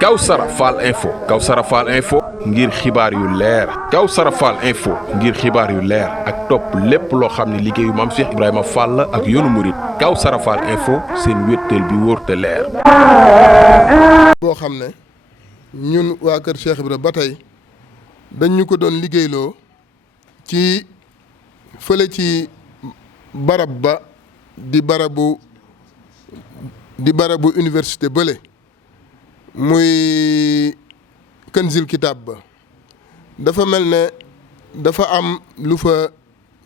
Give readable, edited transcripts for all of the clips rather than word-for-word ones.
Kawsara Fall info Kawsara Fall info ngir xibaar yu leer Kawsara Fall info ngir xibaar yu leer ak topp lépp loo xam ne liggéeyu Maam Cheikh Ibrahima Fall ak yoonu murit Kawsara Fall info seen wéttal bi wóor te leer. boo xam ne ñun waa kër Cheikh Ibrahima ba tey dañ ñu ko doon liggéeyloo ci fële ci barab ba di barabu université bële muy Kanzil Kitab ba dafa mel ne dafa am lu fa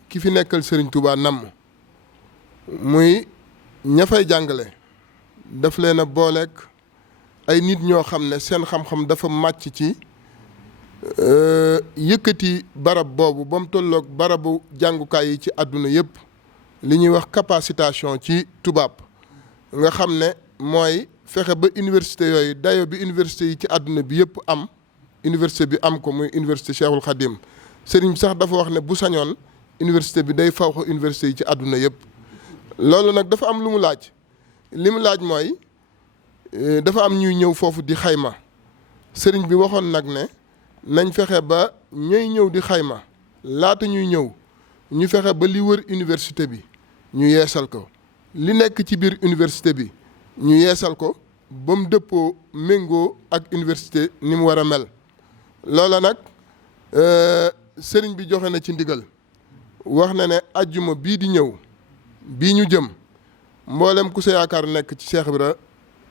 ki fi nekkal Serigne Touba namm muy ña fay jàngale daf leen a booleek ay nit ñoo xam ne seen xam-xam dafa màcc ci yëkkati barab boobu ba mu tolloog barabu jàngukaay yi ci àdduna yëpp li ñuy wax capacitation ci tubaab nga xam ne mooy fexe ba université yooyu dayo bi université yi ci àdduna bi yëpp am université bi am ko muy université Cheikhul Khadim sëriñ bi sax dafa wax ne bu sañoon université bi day faw ko université yi ci àdduna yëpp loolu nag dafa am lu mu laaj li mu laaj mooy dafa am ñuy ñëw foofu di xayma sëriñ bi waxoon nag ne nañ fexe ba ñuy ñëw di xayma laata ñuy ñëw ñu fexe ba li wër université bi ñu yeesal ko li nekk ci biir université bi ñu yeesal ko ba mu dëppoo méngoo ak université ni mu war a mel loola nag sëriñ bi joxe na ci ndigal wax na ne ajjuma bii di ñëw bii ñu jëm mboolem ku sa yaakaar nekk ci Cheikh Ibra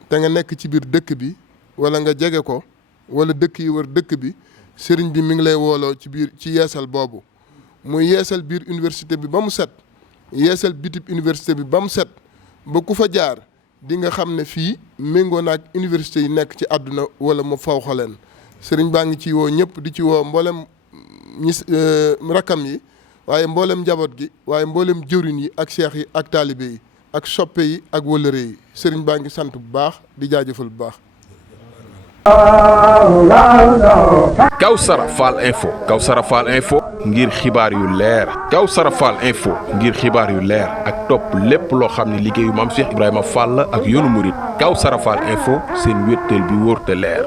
te nga nekk ci biir dëkk bi wala nga jege ko wala dëkk yi wër dëkk bi sëriñ bi mi ngi lay wooloo ci biir ci yeesal boobu muy yeesal biir université bi ba mu set yeesal bitib université bi ba mu set ba ku fa jaar di nga xam ne fii méngoo na ak université yi nekk ci àdduna wala mu faw xaleen sëriñ baa ngi ci woo ñëpp di ci woo mboolem ñi rakkam yi waaye mboolem njaboot gi waaye mboolem jëwriñ yi ak seex yi ak taalibe yi ak soppe yi ak wëllëre yi sëriñ baa ngi sant bu baax di jaajëfal bu baax. Kawsara Fall info Kawsara Fall info ngir xibaar yu leer Kawsara Fall info ngir xibaar yu leer ak topp lépp loo xam ne liggéeyu Maam Cheikh Ibrahima Fall ak yoonu murit Kawsara Fall info seen wéttal bi wóor te leer.